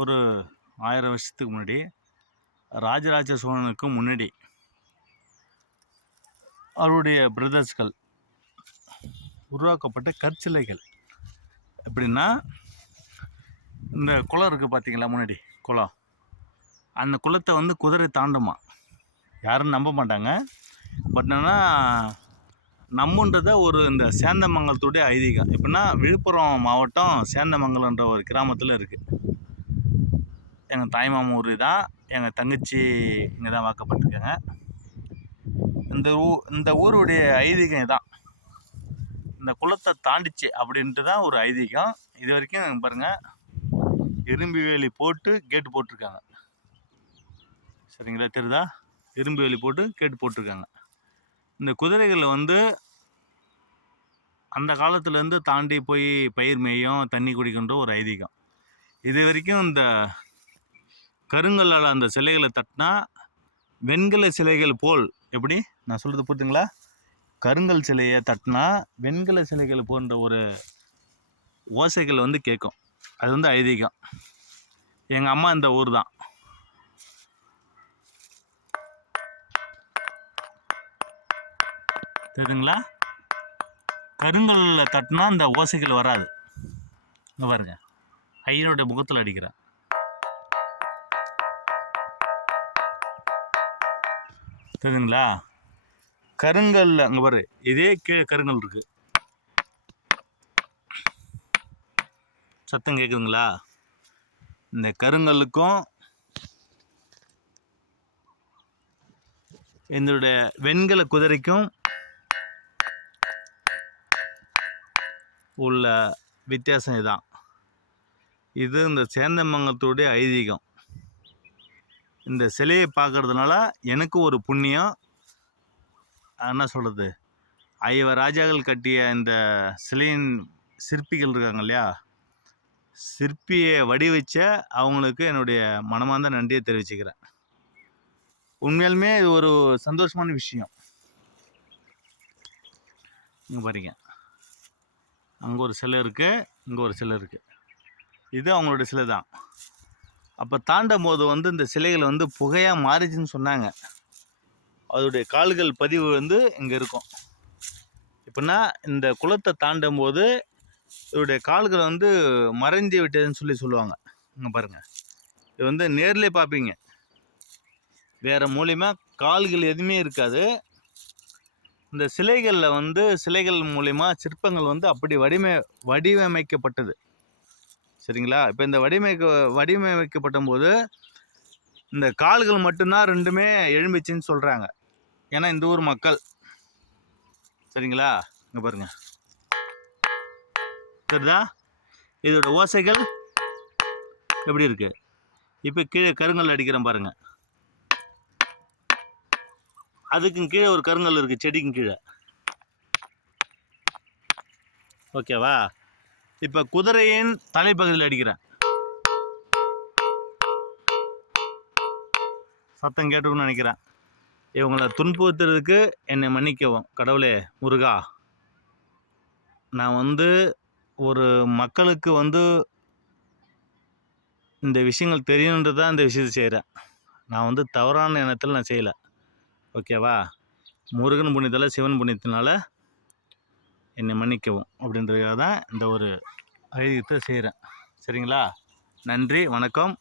ஒரு 1000 வருஷத்துக்கு முன்னாடி ராஜராஜ சோழனுக்கு முன்னாடி அவருடைய பிரதர்ஸ்கள் உருவாக்கப்பட்ட கற்சிலைகள். எப்படின்னா, இந்த குளம் இருக்குது பார்த்தீங்களா, முன்னாடி குளம், அந்த குளத்தை வந்து குதிரை தாண்டுமா. யாரும் நம்ப மாட்டாங்க. பட் ஆனால் நம்புன்றத ஒரு இந்த சேந்தமங்கலத்துடைய ஐதீகம். எப்படின்னா, விழுப்புரம் மாவட்டம் சேந்தமங்கலன்ற ஒரு கிராமத்தில் இருக்குது. எங்கள் தாய்மாமன் ஊர் தான். எங்கள் தங்கச்சி இங்கே தான் வாக்கப்பட்டிருக்காங்க. இந்த ஊருடைய ஐதீகம் இதான். இந்த குளத்தை தாண்டிச்சு அப்படின்ட்டு தான் ஒரு ஐதீகம். இது வரைக்கும் பாருங்கள், இரும்பு வேலி போட்டு கேட்டு போட்டிருக்காங்க. சரிங்களா, தெரியுதா? இரும்பு வேலி போட்டு கேட்டு போட்டிருக்காங்க. இந்த குதிரைகளில் வந்து அந்த காலத்துலேருந்து தாண்டி போய் பயிர் மேயும், தண்ணி குடிக்கின்ற ஒரு ஐதீகம். இது வரைக்கும் இந்த கருங்கல்லால் அந்த சிலைகளை தட்டினா வெண்கல சிலைகள் போல், எப்படி நான் சொல்கிறது புரியுதுங்களா? கருங்கல் சிலையை தட்டினா வெண்கல சிலைகள் போன்ற ஒரு ஓசைகள் வந்து கேட்கும். அது வந்து ஐதீகம். எங்கள் அம்மா இந்த ஊர் தான். தெரியுதுங்களா? கருங்கல்ல தட்டினா இந்த ஓசைகள் வராது. இங்கே பாருங்க, ஐயனுடைய முகத்தில் அடிக்கிறேன். தெரியுதுங்களா? கருங்கல்ல அங்கே பாரு, இதே கீழே கருங்கல் இருக்கு. சத்தம் கேட்குதுங்களா? இந்த கருங்கல்லுக்கும் என்னுடைய வெண்கல குதிரைக்கும் உள்ள வித்தியாசம் இதுதான். இது இந்த சேந்தமங்கலத்துடைய ஐதீகம். இந்த சிலையை பார்க்கறதுனால எனக்கு ஒரு புண்ணியம். என்ன சொல்கிறது, 5 ராஜாக்கள் கட்டிய இந்த சிலையின் சிற்பிகள் இருக்காங்க இல்லையா, சிற்பியை வடிவச்ச அவங்களுக்கு என்னுடைய மனமார்ந்த நன்றியை தெரிவிச்சுக்கிறேன். உண்மையாலுமே இது ஒரு சந்தோஷமான விஷயம். இங்கே பாருங்க, அங்கே ஒரு சிலை இருக்குது, இங்கே ஒரு சிலை இருக்குது. இது அவங்களோட சிலை தான். அப்போ தாண்டும் போது வந்து இந்த சிலைகள் வந்து புகையாக மாறிச்சுன்னு சொன்னாங்க. அதோடைய கால்கள் பதிவு வந்து இங்கே இருக்கும். எப்படின்னா, இந்த குளத்தை தாண்டும் போது இதோடைய கால்கள் வந்து மறைந்து விட்டதுன்னு சொல்லுவாங்க. இங்கே பாருங்கள், இது வந்து நேர்லேயே பார்ப்பீங்க. வேறு மூலிமா கால்கள் எதுவுமே இருக்காது. இந்த சிலைகளில் வந்து சிலைகள் மூலிமா சிற்பங்கள் வந்து அப்படி வடிவமைக்கப்பட்டது. சரிங்களா? இப்போ இந்த வடிவமைக்கப்பட்ட போது இந்த கால்கள் மட்டும்தான் ரெண்டுமே எழும்பிச்சின்னு சொல்கிறாங்க. ஏன்னா இந்த ஊர் மக்கள். சரிங்களா? இங்கே பாருங்கள், சரிதா? இதோட ஓசைகள் எப்படி இருக்குது? இப்போ கீழே கருங்கல் அடிக்கிறேன் பாருங்கள். அதுக்கும் கீழே ஒரு கருங்கல் இருக்குது, செடிக்கும் கீழே. ஓகேவா? இப்போ குதிரையின் தலைப்பகுதியில் அடிக்கிறேன். சத்தம் கேட்டுக்கணும்னு நினைக்கிறேன். இவங்களை துன்புறுத்துறதுக்கு என்னை மன்னிக்கவும். கடவுளே முருகா, நான் வந்து ஒரு மக்களுக்கு வந்து இந்த விஷயங்கள் தெரியணுன்றது தான் இந்த விஷயத்தை செய்கிறேன். நான் வந்து தவறான எண்ணத்தில் நான் செய்யலை. ஓகேவா? முருகன் புண்ணியத்தால், சிவன் புண்ணியத்தினால என்னை மன்னிக்கவும் அப்படின்றதுக்காக தான் இந்த ஒரு ஐதீகத்தை செய்கிறேன். சரிங்களா? நன்றி, வணக்கம்.